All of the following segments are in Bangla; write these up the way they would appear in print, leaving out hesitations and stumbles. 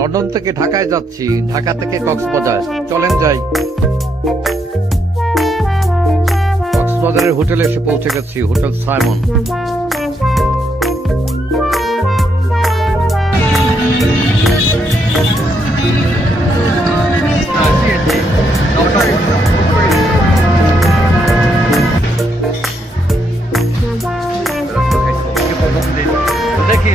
লন্ডন থেকে ঢাকায় যাচ্ছি, ঢাকা থেকে কক্সবাজার। চলেন যাই। কক্সবাজারের হোটেলে এসে পৌঁছে গেছি, হোটেল সাইমন। দেখি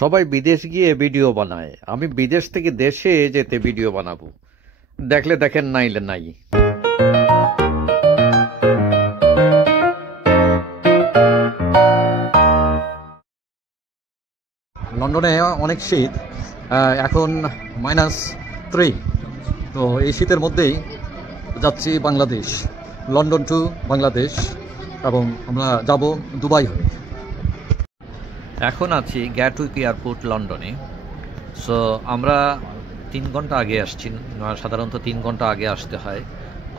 সবাই বিদেশ গিয়ে ভিডিও বানায়, আমি বিদেশ থেকে দেশে যেতে ভিডিও বানাবো। দেখলে দেখেন, নাইলে নাই। লন্ডনে অনেক শীত, এখন -3। তো এই শীতের মধ্যেই যাচ্ছি বাংলাদেশ, লন্ডন টু বাংলাদেশ, এবং আমরা যাব দুবাই হয়ে। এখন আছি গ্যাটউইক এয়ারপোর্ট লন্ডনে। সো আমরা 3 ঘন্টা আগে আসছি। সাধারণত 3 ঘন্টা আগে আসতে হয়,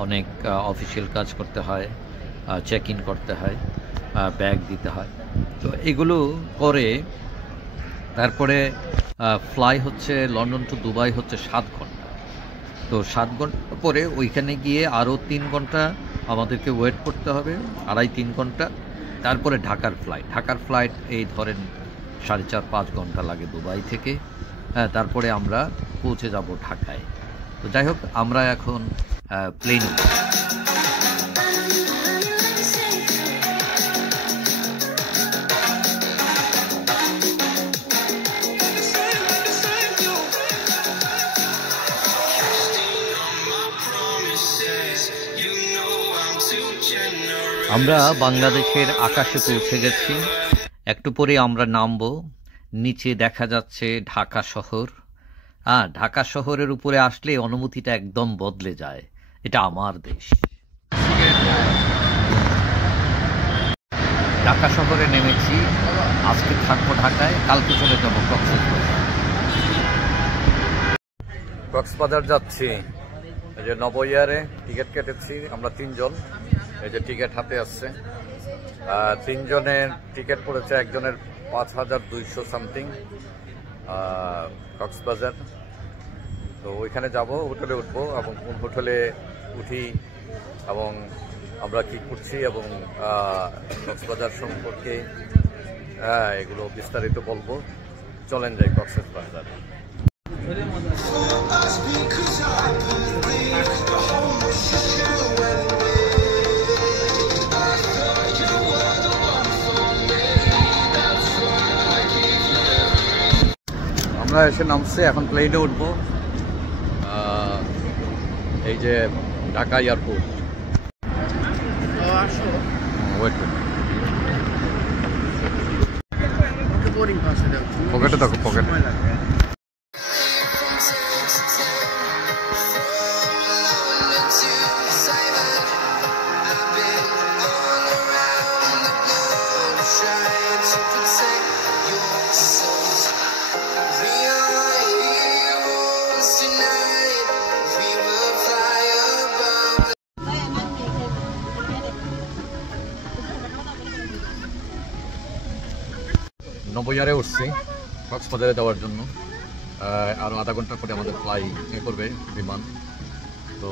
অনেক অফিসিয়াল কাজ করতে হয়, চেক ইন করতে হয়, ব্যাগ দিতে হয়। তো এগুলো করে তারপরে ফ্লাই হচ্ছে লন্ডন টু দুবাই হচ্ছে 7 ঘন্টা। তো 7 ঘন্টা পরে ওইখানে গিয়ে আরও 3 ঘন্টা আমাদেরকে ওয়েট করতে হবে, 2.5-3 ঘন্টা। তারপরে ঢাকার ফ্লাইট এই ধরেন 4.5-5 ঘন্টা লাগে দুবাই থেকে। তারপরে আমরা পৌঁছে যাব ঢাকায়। তো যাই হোক, আমরা এখন প্লেন। আমরা বাংলাদেশের আকাশে পৌঁছে গেছি। একটু পরে আমরা নামবো। নিচে দেখা যাচ্ছে ঢাকা শহর। ঢাকা শহরের উপরে আসলে অনুভূতিটা একদম বদলে যায়। এটা আমার দেশ। ঢাকা শহরে নেমেছি। আজকে থাকবো ঢাকায়, কালকে চলে যাবো কক্সবাজার যাচ্ছি। এই যে নবইয়ারে টিকিট কেটেছি আমরা 3 জন। এই যে টিকিট হাতে আসছে। 3 জনের টিকিট পড়েছে একজনের 5200 সামথিং, কক্সবাজার। তো ওইখানে যাব, হোটেলে উঠবো, এবং কোন হোটেলে উঠি এবং আমরা কি করছি এবং কক্সবাজার সম্পর্কে এগুলো বিস্তারিত বলবো। চলেন যাই কক্সবাজার। আমরা এসে নামছে, এখন প্লেনে উঠবো। এই যে ঢাকা এয়ারপোর্ট। পকেটে দেখো, পকেটে। নবইয়ারে উঠছি কক্সবাজারে যাওয়ার জন্য। আরও আধা ঘন্টা পরে আমাদের ফ্লাই করবে বিমান। তো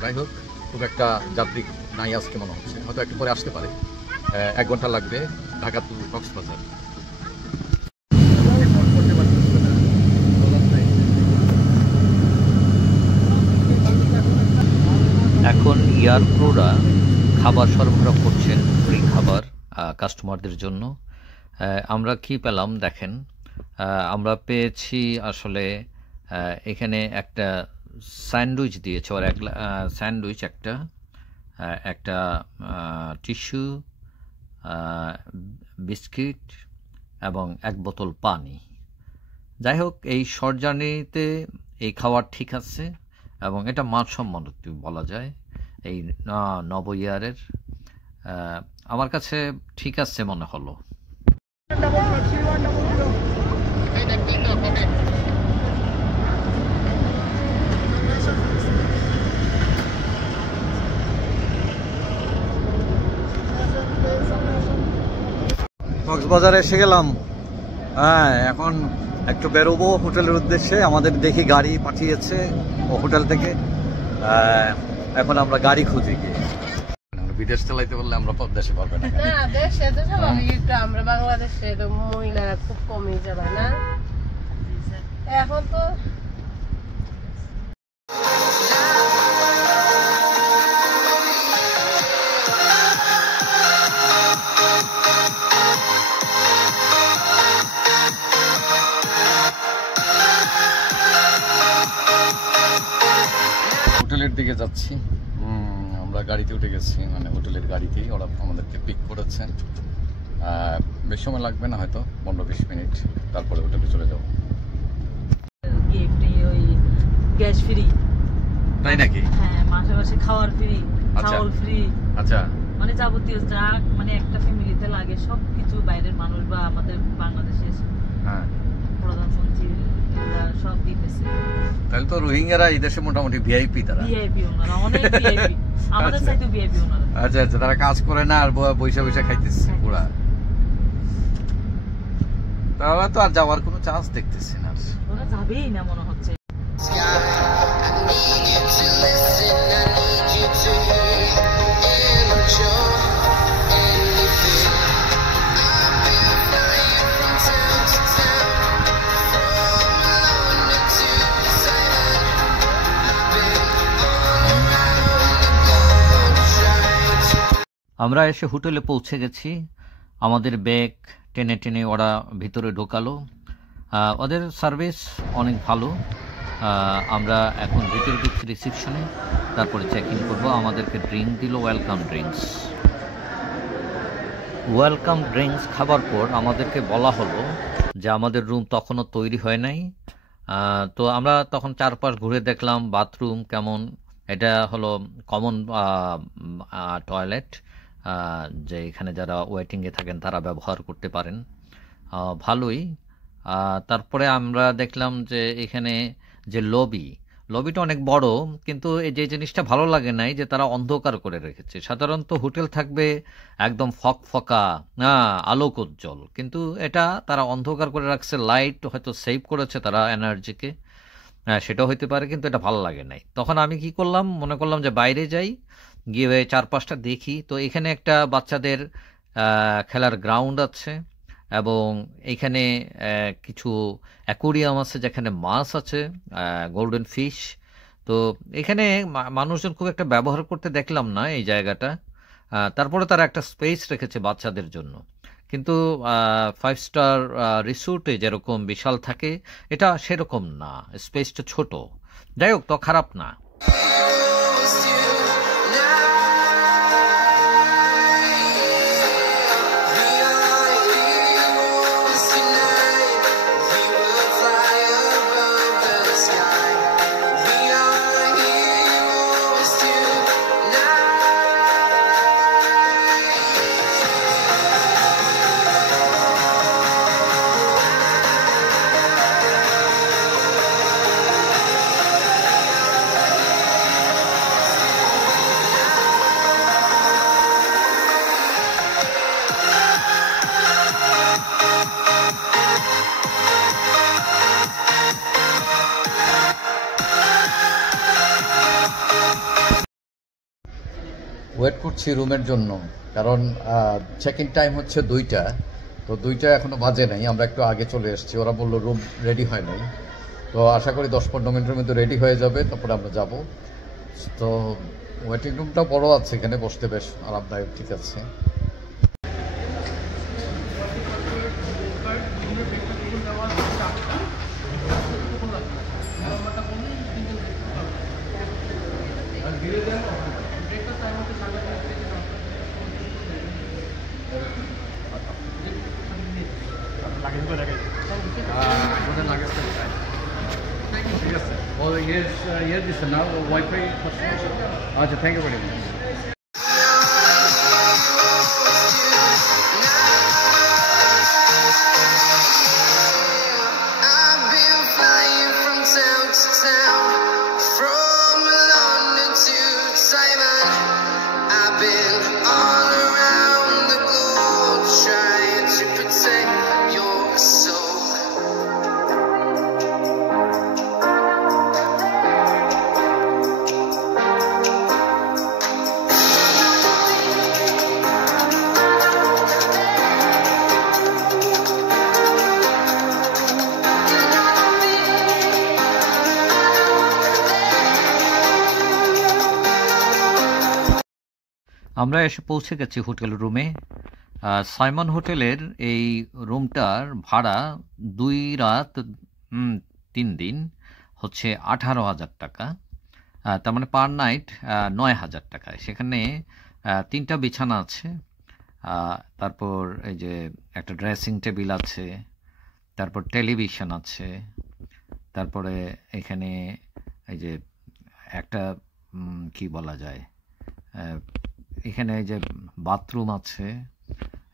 যাই হোক, খুব একটা যাত্রী নাই আজকে মনে হচ্ছে, হয়তো একটু পরে আসতে পারে। 1 ঘন্টা লাগবে ঢাকা টু কক্সবাজার। এখন এয়ারক্রুরা খাবার সরবরাহ করছেন, ফ্রি খাবার কাস্টমারদের জন্য। আমরা কি পেলাম দেখেন। আমরা পেয়েছি আসলে এখানে একটা স্যান্ডউইচ দিয়েছে, আর স্যান্ডউইচ, একটা টিস্যু, বিস্কিট এবং 1 বোতল পানি। যাই হোক, এই শর্ট জার্নিতে এই খাবার ঠিক আছে এবং এটা মানসম্মত বলা যায়। এই নবইয়ারের আমার কাছে ঠিক আছে মনে হলো। কক্সবাজারে এসে গেলাম। হ্যাঁ, এখন একটু বেরোবো হোটেলের উদ্দেশ্যে। আমাদের দেখি গাড়ি পাঠিয়েছে হোটেল থেকে। এখন আমরা গাড়ি খুঁজি গিয়ে। বিদেশ চালাইতে বললে আমরা দেশে পারবে না। দেশে তো স্বাভাবিক, একটু আমরা বাংলাদেশে তো মহিলারা খুব কমই চালায় না এখন তো। হোটেলের দিকে যাচ্ছি। আমরা গাড়িতে উঠে গেছি, মানে হোটেলের গাড়িতেই ওরা আমাদেরকে পিক করেছে। বেশ সময় লাগবে না, হয়তো 15-20 মিনিট, তারপরে হোটেলে চলে যাবো। গ্যাস ফ্রি, তাই নাকি? হ্যাঁ, মাসে মাসে খাওয়ার ফ্রি, চাউল ফ্রি, আচ্ছা, মানে যাবতীয় যা মানে একটা ফ্যামিলিতে লাগে সবকিছু বাইরের মানুষ বা আমাদের বাংলাদেশের প্রধানমন্ত্রী সব দিতেছে। তাহলে তো রোহিঙ্গারা এই দেশে মোটামুটি ভিআইপি, তারা ভিআইপি, ওনারা অনেক ভিআইপি, আমাদের চাইতে ভিআইপি ওনারা। আচ্ছা আচ্ছা, তারা কাজ করে না আর বৈশা বৈশা খাইতেছে পুরা। তাহলে তো আর যাওয়ার কোনো চান্স দেখতেছি না, ওরা যাবেই না মনে হচ্ছে। আমরা এসে হোটেলে পৌঁছে গেছি। আমাদের ব্যাগ টেনে টেনে ওরা ভিতরে ঢোকালো। ওদের সার্ভিস অনেক ভালো। আমরা এখন ভিতরে ঢুকছি রিসিপশনে, তারপরে চেক ইন করবো। আমাদেরকে ড্রিঙ্ক দিল, ওয়েলকাম ড্রিঙ্কস খাবার পর আমাদেরকে বলা হলো যে আমাদের রুম তখনও তৈরি হয় নাই। তো আমরা তখন চারপাশ ঘুরে দেখলাম বাথরুম কেমন। এটা হলো কমন টয়লেট, যে এখানে যারা ওয়েটিংয়ে থাকেন তারা ব্যবহার করতে পারেন, ভালোই। তারপরে আমরা দেখলাম যে এখানে যে লবিটা অনেক বড়, কিন্তু এই যে জিনিসটা ভালো লাগে নাই যে তারা অন্ধকার করে রেখেছে। সাধারণত হোটেল থাকবে একদম ফকফকা, আলোক উজ্জ্বল, কিন্তু এটা তারা অন্ধকার করে রাখছে। লাইট হয়তো সেভ করেছে তারা এনার্জিকে, সেটাও হইতে পারে, কিন্তু এটা ভালো লাগে নাই। তখন আমি কি করলাম, মনে করলাম যে বাইরে যাই, গিয়ে চারপাশটা দেখি। তো এখানে একটা বাচ্চাদের খেলার গ্রাউন্ড আছে এবং এইখানে কিছু অ্যাকোরিয়াম আছে যেখানে মাছ আছে, গোল্ডেন ফিশ। তো এখানে মানুষজন খুব একটা ব্যবহার করতে দেখলাম না এই জায়গাটা। তারপরে তারা একটা স্পেস রেখেছে বাচ্চাদের জন্য, কিন্তু 5 স্টার রিসোর্টে যেরকম বিশাল থাকে এটা সেরকম না, স্পেসটা ছোট। যাই হোক, তো খারাপ না। ওয়েট করছি রুমের জন্য, কারণ চেক ইন টাইম হচ্ছে 2টা, তো 2টা এখনো বাজে নাই। আমরা একটু আগে চলে এসেছি, ওরা বললো রুম রেডি হয় নাই। তো আশা করি 10-15 মিনিটের মধ্যে রেডি হয়ে যাবে, তারপরে আমরা যাব। তো ওয়েটিং রুমটা বড় আছে, এখানে বসতে বেশ আরামদায়ক, ঠিক আছে। ঠিক আছে, ইয়ে দিচ্ছে না ওয়াইফাই। আচ্ছা, thank you very much. I've been all around the globe trying to protect take your soul. আমরা এসে পৌঁছে গেছি হোটেল রুমে। সাইমন হোটেলের এই রুমটার ভাড়া 2 রাত 3 দিন হচ্ছে 18,000 টাকা, তার মানে পার নাইট 9,000 টাকায়। সেখানে 3টা বিছানা আছে, তারপর এই যে একটা ড্রেসিং টেবিল আছে, তারপর টেলিভিশন আছে, তারপরে এখানে এই যে একটা কি বলা যায়, এখানে এই যে বাথরুম আছে।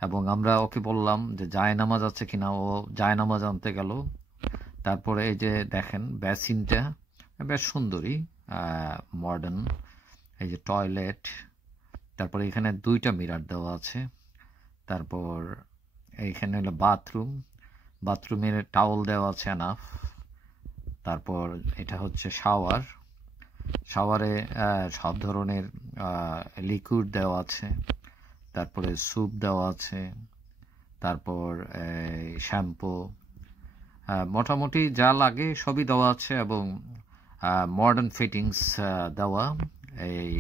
এবং আমরা ওকে বললাম যে জায়নামাজ আছে কিনা, ও জায়নামাজ আনতে গেল। তারপরে এই যে দেখেন বেসিনটা বেশ সুন্দরী, মডার্ন। এই যে টয়লেট, তারপরে এখানে 2টা মিরার দেওয়া আছে। তারপর এইখানে হলো বাথরুমের টাওয়াল দেওয়া আছে এনাফ। তারপর এটা হচ্ছে শাওয়ারে সব ধরনের লিকুইড দেওয়া আছে, তারপরে স্যুপ দেওয়া আছে, তারপর শ্যাম্পু, মোটামুটি যা লাগে সবই দেওয়া আছে। এবং মডার্ন ফিটিংস দেওয়া এই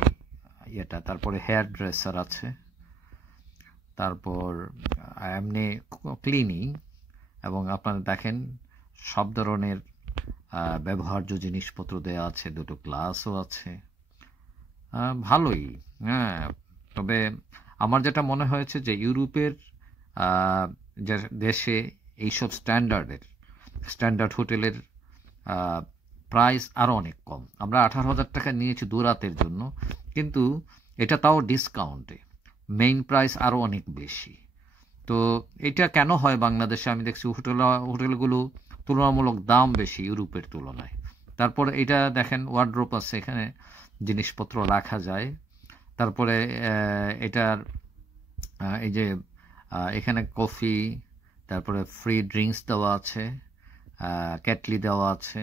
ইয়েটা। তারপরে হেয়ার ড্রেসার আছে, তারপর এমনি ক্লিনিং। এবং আপনারা দেখেন সব ধরনের ব্যবহার্য জিনিসপত্র দেওয়া আছে, 2টো গ্লাসও আছে। ভালোই, হ্যাঁ। তবে আমার যেটা মনে হয়েছে যে ইউরোপের যে দেশে এইসব স্ট্যান্ডার্ড হোটেলের প্রাইস আরও অনেক কম। আমরা 18,000 টাকা নিয়েছি 2 রাতের জন্য, কিন্তু এটা তাও ডিসকাউন্টে। মেইন প্রাইস আরও অনেক বেশি। তো এটা কেন হয় বাংলাদেশে? আমি দেখছি হোটেলগুলো তুলনামূলক দাম বেশি ইউরোপের তুলনায়। তারপর এটা দেখেন ওয়ার্ড্রোপ আছে, এখানে জিনিসপত্র রাখা যায়। তারপরে এটার এই যে এখানে কফি, তারপরে ফ্রি ড্রিঙ্কস দেওয়া আছে, কেটলি দেওয়া আছে,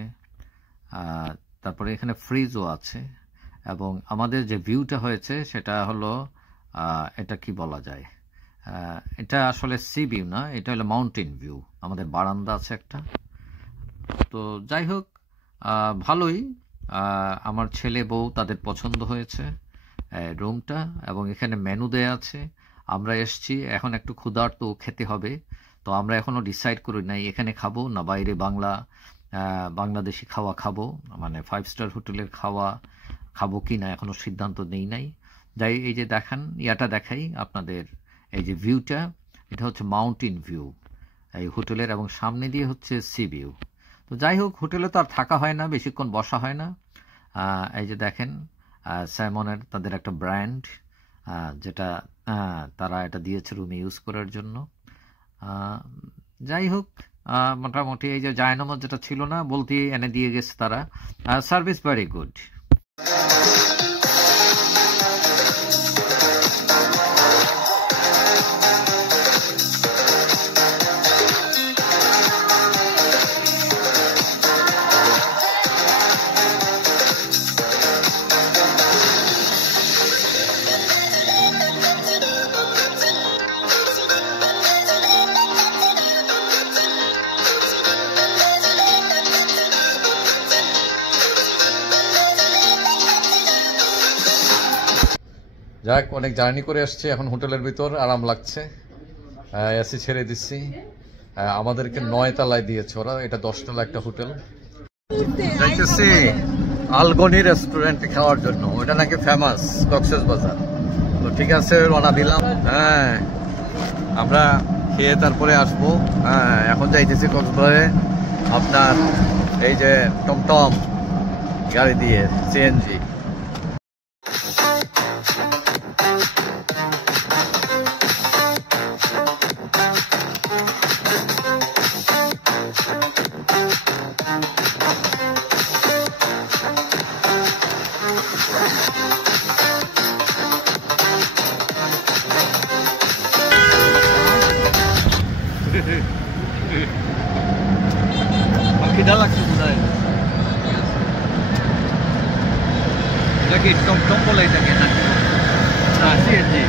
তারপরে এখানে ফ্রিজও আছে। এবং আমাদের যে ভিউটা হয়েছে সেটা হলো, এটা কি বলা যায়, এটা আসলে সি ভিউ না, এটা হলো মাউন্টেন ভিউ। আমাদের বারান্দা আছে একটা। তো যাই হোক, ভালোই। আমার ছেলে বউ তাদের পছন্দ হয়েছে রুমটা। এবং এখানে মেনু দেয়া আছে। আমরা এসছি, এখন একটু ক্ষুধার্ত, খেতে হবে। তো আমরা এখনও ডিসাইড করি নাই এখানে খাবো না বাইরে বাংলাদেশি খাওয়া খাবো, মানে 5 স্টার হোটেলের খাওয়া খাবো কি না এখনও সিদ্ধান্ত নেই নাই। যাই, এই যে দেখান ইয়াটা দেখাই আপনাদের, এই যে ভিউটা, এটা হচ্ছে মাউন্টেন ভিউ এই হোটেলের, এবং সামনে দিয়ে হচ্ছে সি ভিউ। তো যাই হোক, হোটেলে তো আর থাকা হয় না, বেশিক্ষণ বসা হয় না। এই যে দেখেন সাইমনের তাদের একটা ব্র্যান্ড, যেটা তারা এটা দিয়েছে রুমে ইউজ করার জন্য। যাই হোক, মোটামুটি এই যে জায়নামাজ যেটা ছিল না বলতে এনে দিয়ে গেছে তারা। Service very good. যাক, অনেক জার্নি করে আসছি, এখন হোটেলের ভিতর আরাম লাগছে। এসি ছেড়ে দিচ্ছি। আমাদেরকে 9 তলায় দিয়েছে ওরা, এটা 10 তলা একটা হোটেল। যাইতেছি আলগনি রেস্টুরেন্টে খাওয়ার জন্য, ওটা নাকি ফেমাস কক্সবাজার। তো ঠিক আছে, রওনা দিলাম। হ্যাঁ, আমরা খেয়ে তারপরে আসবো। হ্যাঁ, এখন যাইতেছি কক্সবাজারে আপনার এই যে টমটম গাড়ি দিয়ে, সিএনজি। সিএনজি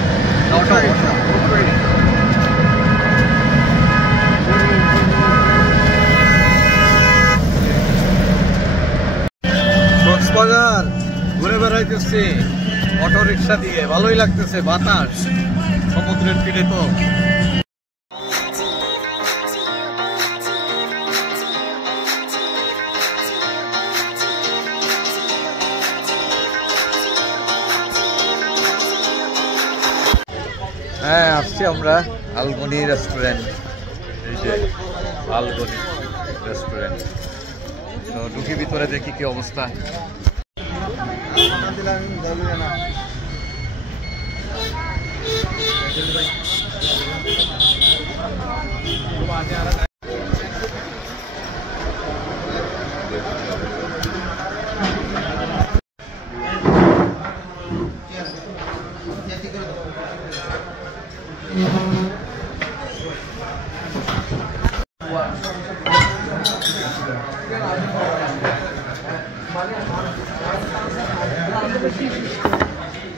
অটো কক্সবাজার ঘুরে বেড়াইতেছি অটো রিক্সা দিয়ে, ভালোই লাগতেছে, বাতাস সমুদ্রের তীরে তো। হ্যাঁ, আসছি আমরা আলগনি রেস্টুরেন্ট। এই যে আলগনি রেস্টুরেন্ট, তো ঢুকি ভিতরে দেখি কি অবস্থা।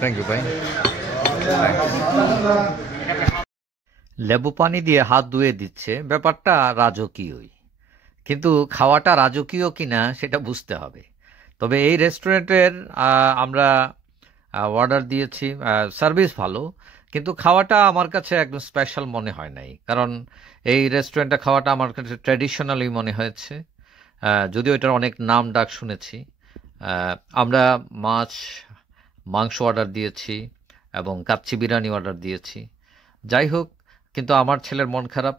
থ্যাংক ইউ ভাই। লেবু পানি দিয়ে হাত ধুয়ে দিচ্ছে, ব্যাপারটা রাজকীয়ই, কিন্তু খাওয়াটা রাজকীয় কিনা সেটা বুঝতে হবে। তবে এই রেস্টুরেন্টের আমরা অর্ডার দিয়েছি, সার্ভিস ভালো, কিন্তু খাওয়াটা আমার কাছে একদম স্পেশাল মনে হয় নাই। কারণ এই রেস্টুরেন্টে খাওয়াটা আমার কাছে ট্র্যাডিশনালি মনে হয়েছে, যদিও এটার অনেক নাম ডাক শুনেছি। আমরা মাংস অর্ডার দিয়েছি এবং কাচ্চি বিরিয়ানি অর্ডার দিয়েছি। যাই হোক, কিন্তু আমার ছেলের মন খারাপ,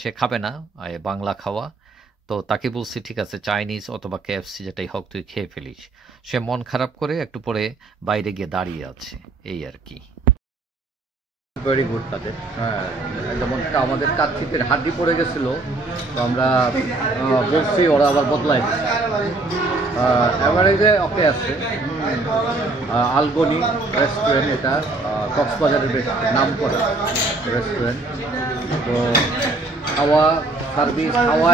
সে খাবে না বাংলা খাওয়া। তো তাকে বলছি ঠিক আছে চাইনিজ অথবা KFC যেটাই হোক তুই খেয়ে ফেলিস। সে মন খারাপ করে একটু পরে বাইরে গিয়ে দাঁড়িয়ে আছে, এই আর কি। ভেরি গুড তাদের। হ্যাঁ, যেমন আমাদের কাচ্চিতে হাড্ডি পড়ে গেছিলো, তো আমরা বলছি, ওরা আবার বদলাই দিচ্ছে। অ্যাভারেজে ওকে আছে। আলগনি রেস্টুরেন্ট, এটা কক্সবাজারের বেশ নাম করা রেস্টুরেন্ট। তো খাওয়া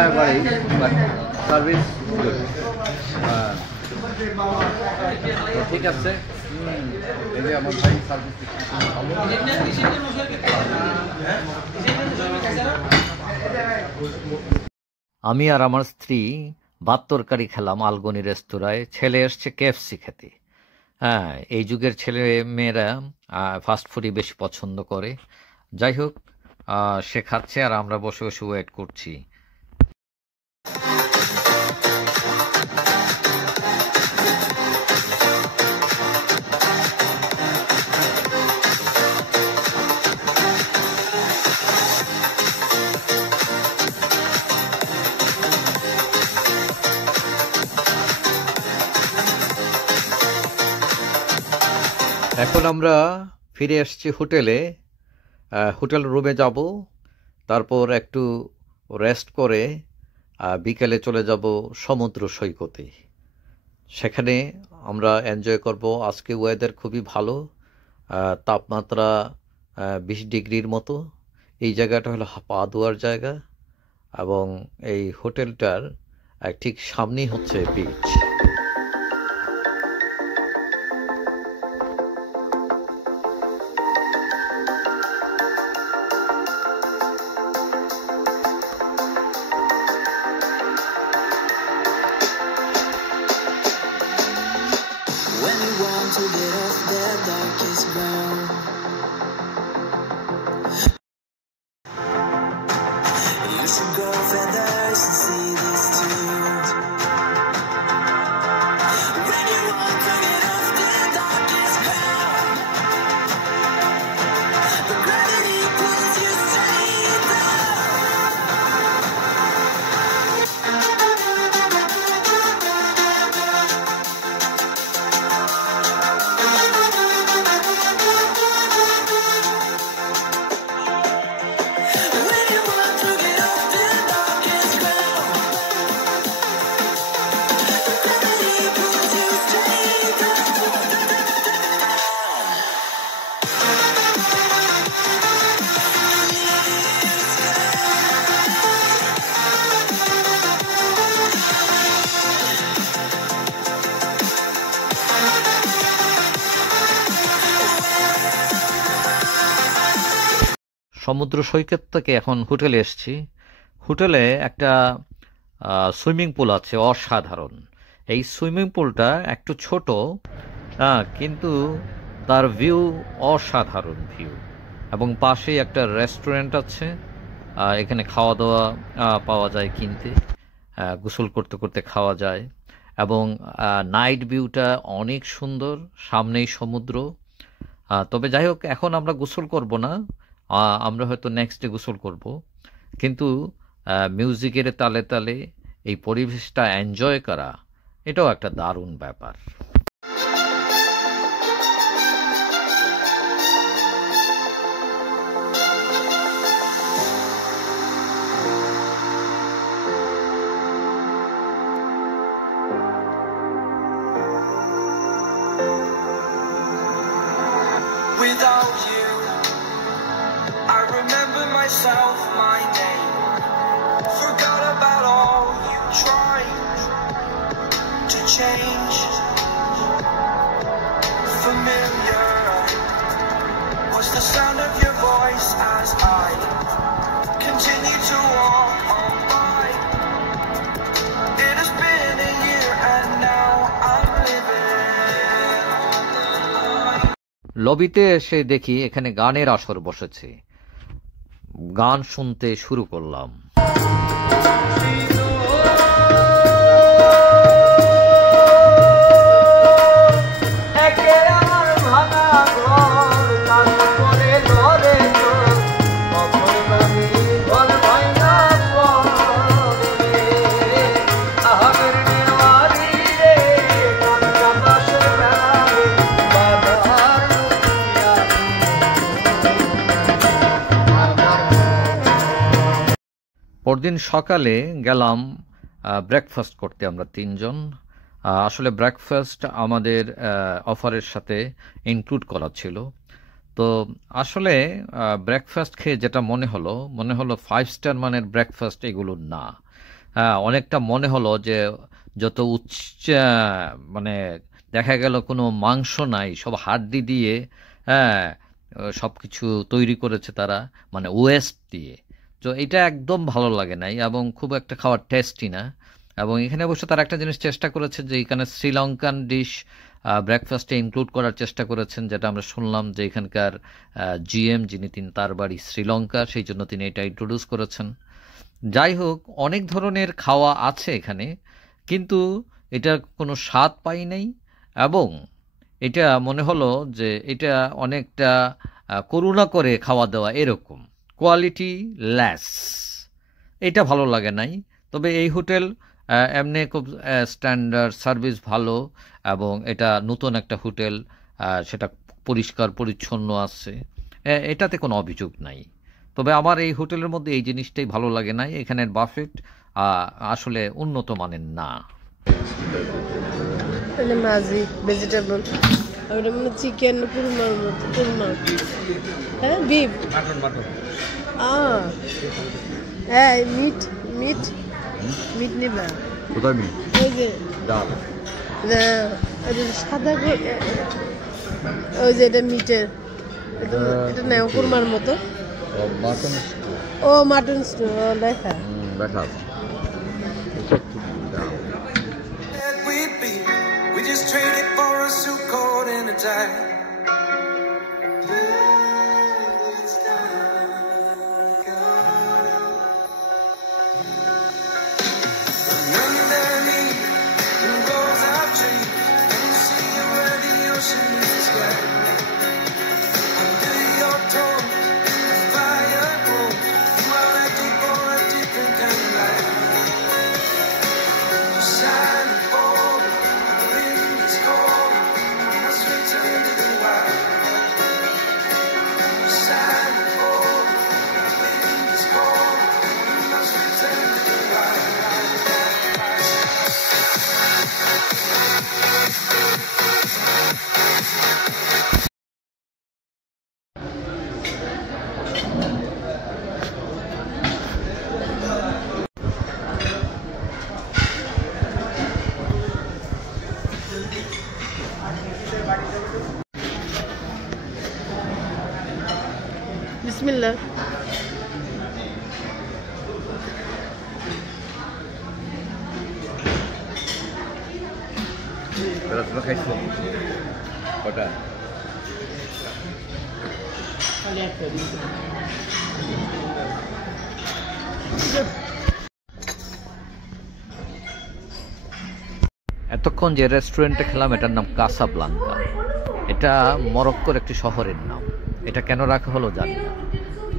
অ্যাভারেজ, বাট সার্ভিস গুড। তো ঠিক আছে, এই যে আমার ভাই সার্ভিস আমি আর আমার স্ত্রী ভাত তরকারি খেলাম আলগনি রেস্তোরাঁয়, ছেলে এসছে KFC খেতে। হ্যাঁ, এই যুগের ছেলে মেয়েরা ফাস্টফুডই বেশি পছন্দ করে। যাই হোক, সে খাচ্ছে আর আমরা বসে বসে ওয়েট করছি। এখন আমরা ফিরে এসেছি হোটেলে, হোটেল রুমে যাব, তারপর একটু রেস্ট করে বিকেলে চলে যাব সমুদ্র সৈকতে। সেখানে আমরা এনজয় করব। আজকে ওয়েদার খুবই ভালো, তাপমাত্রা 20 ডিগ্রির মতো। এই জায়গাটা হলো পা ধোয়ার জায়গা এবং এই হোটেলটার ঠিক সামনেই হচ্ছে beach. To get off that darkest ground, you should grow feathers and see this too. সমুদ্র সৈকত থেকে এখন হোটেলে এসেছি। হোটেলে একটা সুইমিং পুল আছে, অসাধারণ। এই সুইমিং পুলটা একটু ছোট, কিন্তু তার ভিউ অসাধারণ ভিউ, এবং পাশেই একটা রেস্টুরেন্ট আছে। এখানে খাওয়া দাওয়া পাওয়া যায় কিনতে, গোসল করতে করতে খাওয়া যায়, এবং নাইট ভিউটা অনেক সুন্দর, সামনেই সমুদ্র। তবে যাই হোক, এখন আমরা গোসল করব না, আমরা হয়তো নেক্সট ডে গোসল করব, কিন্তু মিউজিকের তালে তালে এই পরিবেশটা এনজয় করা, এটাও একটা দারুণ ব্যাপার। Without you, I remember myself, my name. Forgot about all you tried to change. Familiar was the sound of your voice as I continue to walk on by. It has been a year and now I'm living. লবিতে এসে দেখি এখানে গানের আসর বসেছে। গান শুনতে শুরু করলাম। পরদিন সকালে গেলাম ব্রেকফাস্ট করতে আমরা তিনজন। আসলে ব্রেকফাস্ট আমাদের অফারের সাথে ইনক্লুড করা ছিল। তো আসলে ব্রেকফাস্ট খেয়ে যেটা মনে হলো 5 স্টার মানের ব্রেকফাস্ট এগুলো না। অনেকটা মনে হলো যে যত মানে দেখা গেল কোনো মাংস নাই, সব হাড্ডি দিয়ে সব কিছু তৈরি করেছে তারা, মানে ওয়েস্ট দিয়ে। তো এটা একদম ভালো লাগে নাই, এবং খুব একটা খাওয়ার টেস্টি না। এবং এখানে অবশ্য তারা একটা জিনিস চেষ্টা করেছে যে এখানে শ্রীলঙ্কান ডিশ ব্রেকফাস্টে ইনক্লুড করার চেষ্টা করেছেন, যেটা আমরা শুনলাম যে এখানকার জিএম যিনি, তার বাড়ি শ্রীলঙ্কা, সেই জন্য তিনি এটা ইন্ট্রোডিউস করেছেন। যাই হোক, অনেক ধরনের খাওয়া আছে এখানে, কিন্তু এটা কোনো স্বাদ পাই নাই, এবং এটা মনে হলো যে এটা অনেকটা করুণা করে খাওয়া দাওয়া, এরকম কোয়ালিটি লেস, এটা ভালো লাগে নাই। তবে এই হোটেল এমনি খুব স্ট্যান্ডার্ড, সার্ভিস ভালো, এবং এটা নতুন একটা হোটেল, সেটা পরিষ্কার পরিচ্ছন্ন আছে, এটাতে কোনো অভিযোগ নাই। তবে আমার এই হোটেলের মধ্যে এই জিনিসটাই ভালো লাগে নাই, এখানের বাফেট আসলে উন্নত মানের না। মাঝি ভেজিটেবল, চিকেন, কুরমার মতো, কুরমা, হ্যাঁ, বিফ, হ্যাঁ, মিট মিট মিট নিবা, কোথায় মিট? ওই যে সাদা, ওই যে এটা মিটের, এটা নেই কুরমার মতো। ও মাটন স্টু, দেখা দেখা We just traded for a suit coat and a tie. Underneath the rose of trees, can you see where the ocean meets the sky? Under your toes, the fire glows. You are ready for a different kind of life. Shining forward, the wind is cold. I must return to the বিসমিল্লাহ। খাইছো কটা? এতক্ষণ যে রেস্টুরেন্টে খেলাম এটার নাম কাসাব্লাঙ্কা। এটা মরক্কোর একটি শহরের নাম। এটা কেন রাখা হলো জানি না।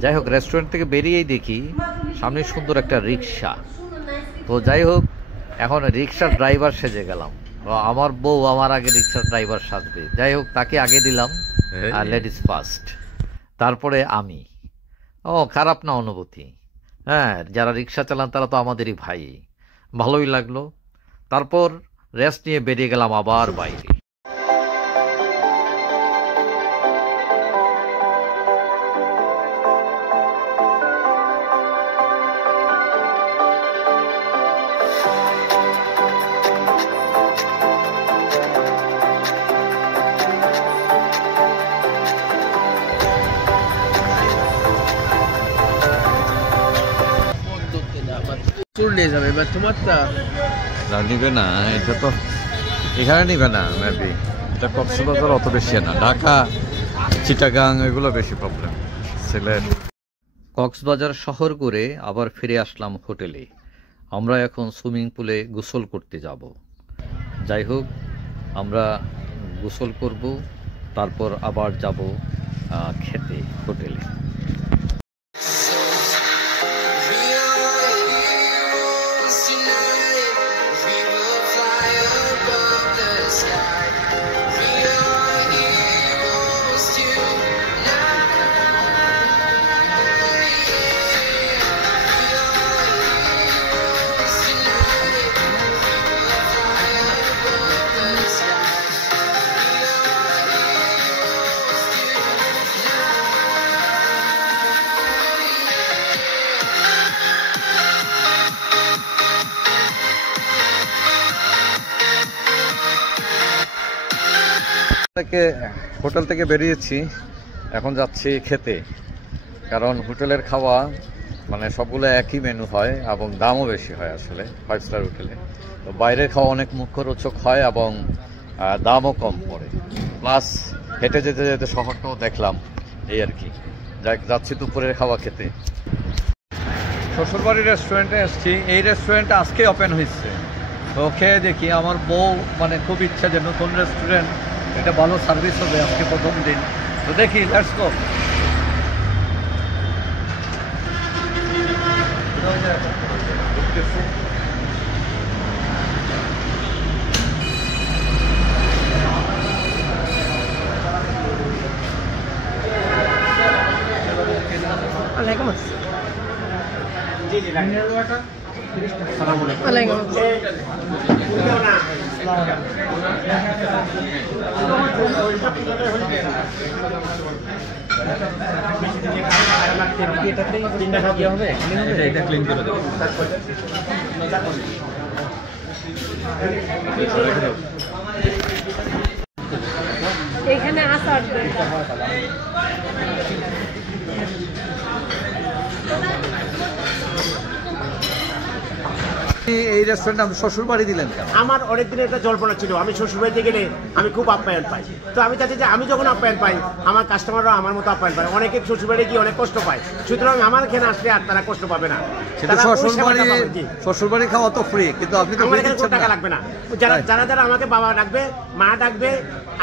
যাই হোক, রেস্টুরেন্ট থেকে বেরিয়েই দেখি সামনে সুন্দর একটা রিক্সা। তো যাই হোক, এখন রিক্সার ড্রাইভার সেজে গেলাম। আমার বউ আমার আগে রিক্সার ড্রাইভার সাজবে। যাই হোক, তাকে আগে দিলাম, আর লেডিস ফার্স্ট, তারপরে আমি। ও খারাপ না অনুভূতি। হ্যাঁ, যারা রিক্সা চালান তারা তো আমাদেরই ভাই। ভালোই লাগলো। তারপর রেস্ট নিয়ে বেরিয়ে গেলাম আবার বাইরে। চলে যাবে এবার তোমারটা নিবে না, এটা তো এখানে নিবে না মেবি। এটা কক্সবাজার অত বেশি না, ঢাকা চিটাগাং এগুলো বেশি প্রবলেম। সিলেট কক্সবাজার শহর ঘুরে আবার ফিরে আসলাম হোটেলে। আমরা এখন সুইমিং পুলে গোসল করতে যাব। যাই হোক, আমরা গোসল করব, তারপর আবার যাব খেতে হোটেলে। হোটেল থেকে বেরিয়েছি, এখন যাচ্ছি খেতে। কারণ হোটেলের খাওয়া মানে সবগুলো একই মেনু হয় এবং দামও বেশি হয় আসলে 5 স্টার হোটেলে। তো বাইরের খাওয়া অনেক মুখরোচক হয় এবং দামও কম পড়ে। প্লাস হেঁটে যেতে যেতে শহরটাও দেখলাম, এই আর কি। যাচ্ছি দুপুরের খাওয়া খেতে। শ্বশুরবাড়ির রেস্টুরেন্টে এসেছি। এই রেস্টুরেন্টটা আজকে ওপেন হয়েছে। তো খেয়ে দেখি, আমার বউ মানে খুব ইচ্ছা যে নতুন রেস্টুরেন্ট, এটা ভালো সার্ভিস হবে, আজকে প্রথম দিন। তো দেখি, লেটস গো। ওয়ালাইকুম আসসালাম। ওয়ালাইকুম এখানে আসার এই রেস্টুরেন্ট আপনি শ্বশুর বাড়ি দিলেন কেন? আমার অনেক দিনের একটা জল্পনা ছিল, আমি শ্বশুরবাড়িতে গেলে আমি খুব আপ্যায়ন পাই। তো আমি চাচ্ছি যে আমি যখন আপ্যায়ন পাই, আমার কাস্টমাররাও আমার মতো আপ্যায়ন পায়। অনেকে শ্বশুরবাড়ি গিয়ে অনেক কষ্ট পায়, সুতরাং আমার এখানে আসলে আর তারা কষ্ট পাবে না। শ্বশুরবাড়ি খাওয়া তো ফ্রি, কিন্তু আপনি তো আমার এখানে কোনো টাকা লাগবে না। যারা যারা আমাকে বাবা ডাকবে, মা ডাকবে,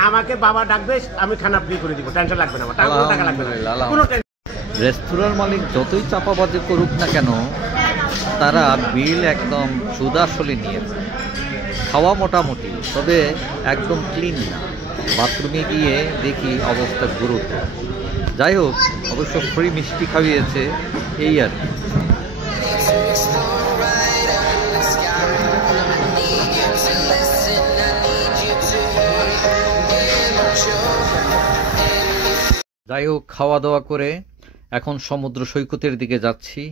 আমাকে বাবা ডাকবে, আমি খানা ফ্রি করে দিব, টেনশন লাগবে না, আমার টাকা লাগবে না, কোনো টেনশন। রেস্তোরাঁর মালিক যতই চাপাবাজি করুক না কেন, তারা বিল একদম সুদাসলি নিয়েছে। খাওয়া মোটামুটি, তবে একদম ক্লিন না। বাথরুমে গিয়ে দেখি অবস্থা গুরুতর। যাই হোক, অবশ্য ফ্রি মিষ্টি খাইয়েছে, এই আর কি। যাই হোক, খাওয়া দাওয়া করে এখন সমুদ্র সৈকতের দিকে যাচ্ছি।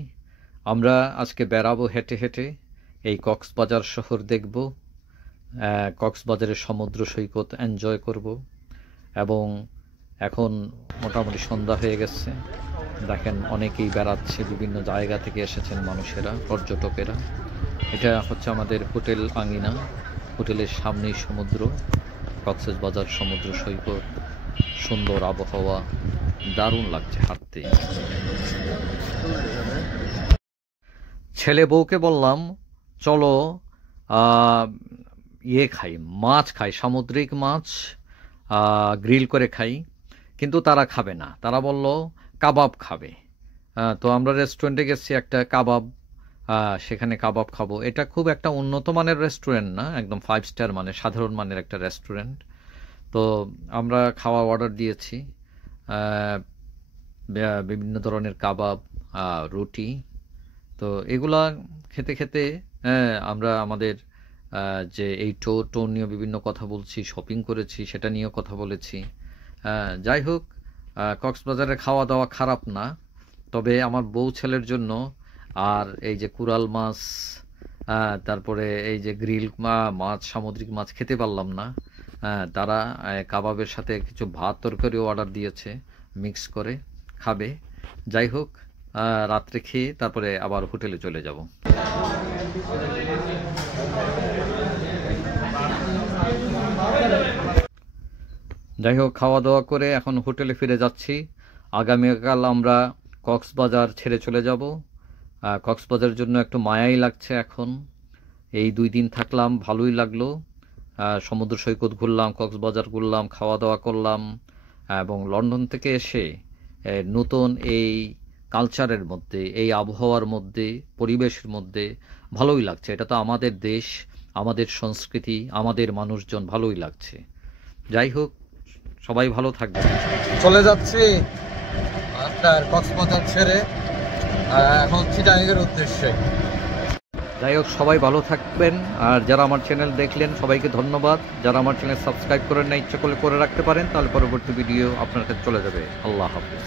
আমরা আজকে বেড়াবো হেঁটে হেঁটে, এই কক্সবাজার শহর দেখব, কক্সবাজারের সমুদ্র সৈকত এনজয় করব। এবং এখন মোটামুটি সন্ধ্যা হয়ে গেছে। দেখেন অনেকেই বেড়াচ্ছে, বিভিন্ন জায়গা থেকে এসেছেন মানুষেরা, পর্যটকেরা। এটা হচ্ছে আমাদের হোটেল আঙ্গিনা, হোটেলের সামনেই সমুদ্র, কক্সবাজার সমুদ্র সৈকত, সুন্দর আবহাওয়া, দারুণ লাগছে হাঁটতে। ছেলে বউকে বললাম চলো ইয়ে খাই, মাছ খাই, সামুদ্রিক মাছ গ্রিল করে খাই, কিন্তু তারা খাবে না, তারা বলল কাবাব খাবে। তো আমরা রেস্টুরেন্টে গেছি একটা কাবাব, সেখানে কাবাব খাবো। এটা খুব একটা উন্নত মানের রেস্টুরেন্ট না, একদম 5 স্টার মানে সাধারণ মানের একটা রেস্টুরেন্ট। তো আমরা খাওয়া অর্ডার দিয়েছি, বিভিন্ন ধরনের কাবাব, রুটি। তো এগুলা খেতে খেতে আমরা আমাদের যে এই টোর নিয়ে বিভিন্ন কথা বলছি, শপিং করেছি সেটা নিয়েও কথা বলেছি। যাই হোক, কক্সবাজারের খাওয়া দাওয়া খারাপ না, তবে আমার বউ ছেলের জন্য আর এই যে কুরাল মাছ, তারপরে এই যে গ্রিল মাছ, সামুদ্রিক মাছ খেতে পারলাম না। তারা কাবাবের সাথে কিছু ভাত তরকারিও অর্ডার দিয়েছে, মিক্স করে খাবে। যাই হোক, রাত্রে খেয়ে তারপরে আবার হোটেলে চলে যাব। যাই হোক, খাওয়া দাওয়া করে এখন হোটেলে ফিরে যাচ্ছি। আগামীকাল আমরা কক্সবাজার ছেড়ে চলে যাব। কক্সবাজারের জন্য একটু মায়াই লাগছে এখন। এই 2 দিন থাকলাম, ভালোই লাগলো। সমুদ্র সৈকত ঘুরলাম, কক্সবাজার ঘুরলাম, খাওয়া দাওয়া করলাম, এবং লন্ডন থেকে এসে নতুন এই কালচারের মধ্যে, এই আবহাওয়ার মধ্যে, পরিবেশের মধ্যে ভালোই লাগছে। এটা তো আমাদের দেশ, আমাদের সংস্কৃতি, আমাদের মানুষজন, ভালোই লাগছে। যাই হোক, সবাই ভালো থাকবে। চলে যাচ্ছি আপনার কক্সবাজার ছেড়ে এখন চিটাগাংয়ের উদ্দেশ্যে। যাই হোক, সবাই ভালো থাকবেন। আর যারা আমার চ্যানেল দেখলেন সবাইকে ধন্যবাদ। যারা আমার চ্যানেল সাবস্ক্রাইব করেন না, ইচ্ছা করলে করে রাখতে পারেন, তাহলে পরবর্তী ভিডিও আপনার কাছে চলে যাবে। আল্লাহ হাফেজ।